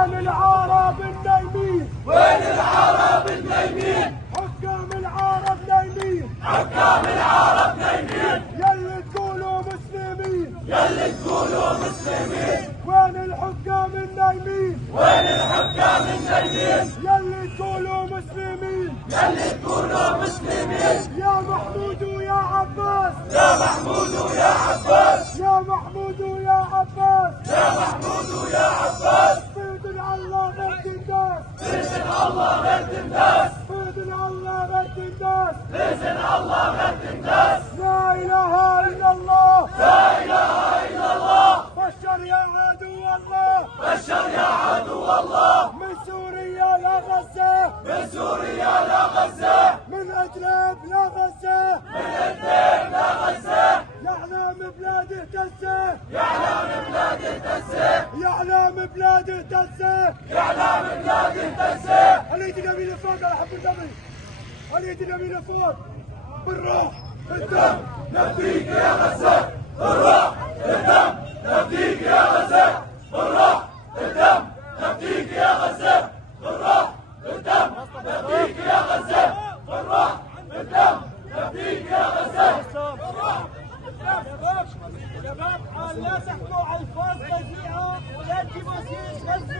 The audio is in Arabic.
وين العرب النايمين؟ وين العرب النايمين؟ حكام العرب نايمين، حكام العرب نايمين، يلي تقولوا مسلمين، يلي تقولوا مسلمين. وين الحكام النايمين؟ وين الحكام النايمين؟ يلي تقولوا مسلمين، يلي تقولوا مسلمين. يا محمود ويا عباس، يا محمود ويا عباس، يا محمود ويا عباس، يا محمود ويا عباس. بإذن الله غد الناس، بإذن الله غد الناس، بإذن الله غد الناس، بإذن الله غد الناس. لا إله إلا الله، لا إله إلا الله. بشر يا عدو الله، بشر يا عدو الله. من سوريا لغزة، من سوريا لغزة، من إدلب لغزة، من إدلب لغزة. يعلم بلاد اهتزة، يعلم بلاد اهتزة، يعلم بلاد اهتزة. يعلم بلاد اهتزة. اليد اليمين فوق على حب النبي، اليد اليمين فوق، بالروح بالدم نفديك يا غزة، بالروح بالدم نفديك يا غزة، بالروح بالدم نفديك يا غزة، بالروح بالدم نفديك يا غزة، بالروح بالدم نفديك يا غزة. شباب لا تحكوا على الفاظ بذيئة ولا تجيبوا سيرة غزة